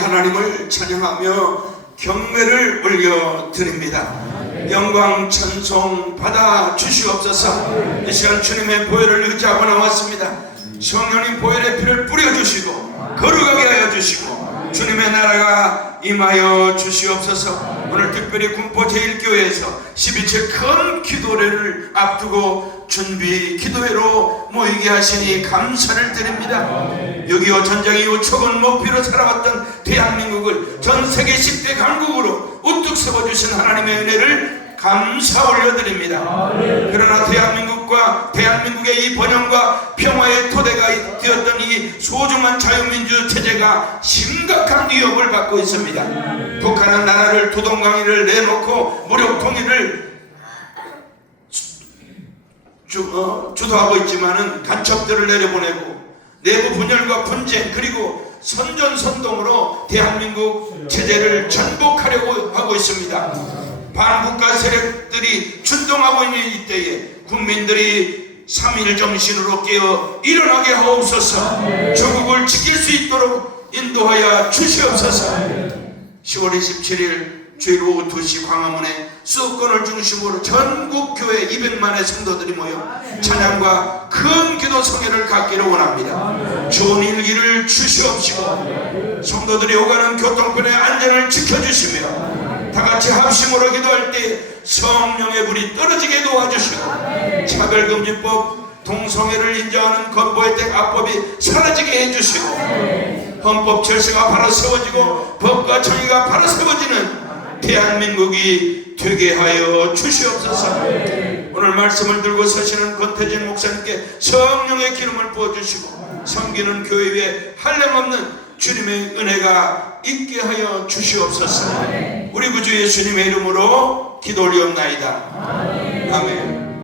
하나님을 찬양하며 경배를 올려 드립니다. 영광 찬송 받아 주시옵소서. 이 시간 주님의 보혈을 의지하고 나왔습니다. 성령님 보혈의 피를 뿌려 주시고 거룩하게 하여 주시고 주님의 나라가 임하여 주시옵소서. 오늘 특별히 군포 제1교회에서 12체 큰 기도회를 앞두고 준비 기도회로 모이게 하시니 감사를 드립니다. 6.25 전쟁 이후 초건 목표로 살아왔던 대한민국을 전 세계 10대 강국으로 우뚝 세워주신 하나님의 은혜를 감사 올려드립니다. 그러나 대한민국과 대한민국의 이 번영과 평화의 토대가 되었던 이 소중한 자유민주 체제가 심각한 위협을 받고 있습니다. 북한은 나라를 두동강이를 내놓고 무력 통일을 주, 어, 주도하고 있지만은 간첩들을 내려보내고 내부 분열과 분쟁 그리고 선전선동으로 대한민국 체제를 전복하려고 하고 있습니다. 반국가 세력들이 출동하고 있는 이때에 국민들이 3일 정신으로 깨어 일어나게 하옵소서 조국을 지킬 수 있도록 인도하여 주시옵소서 10월 27일 주일 오후 2시 광화문에 수도권을 중심으로 전국 교회 200만의 성도들이 모여 찬양과 큰 기도 성회를 갖기를 원합니다. 좋은 일기를 주시옵시고 성도들이 오가는 교통편의 안전을 지켜주시며 다 같이 합심으로 기도할 때 성령의 불이 떨어지게 도와주시고 차별금지법 동성애를 인정하는 건보의 택 악법이 사라지게 해주시고 헌법 절세가 바로 세워지고 법과 정의가 바로 세워지는 대한민국이 되게 하여 주시옵소서. 오늘 말씀을 들고 서시는 권태진 목사님께 성령의 기름을 부어주시고 섬기는 교회 위에 한량없는 주님의 은혜가 있게 하여 주시옵소서. 우리 구주 예수님의 이름으로 기도 올리옵나이다. 아멘.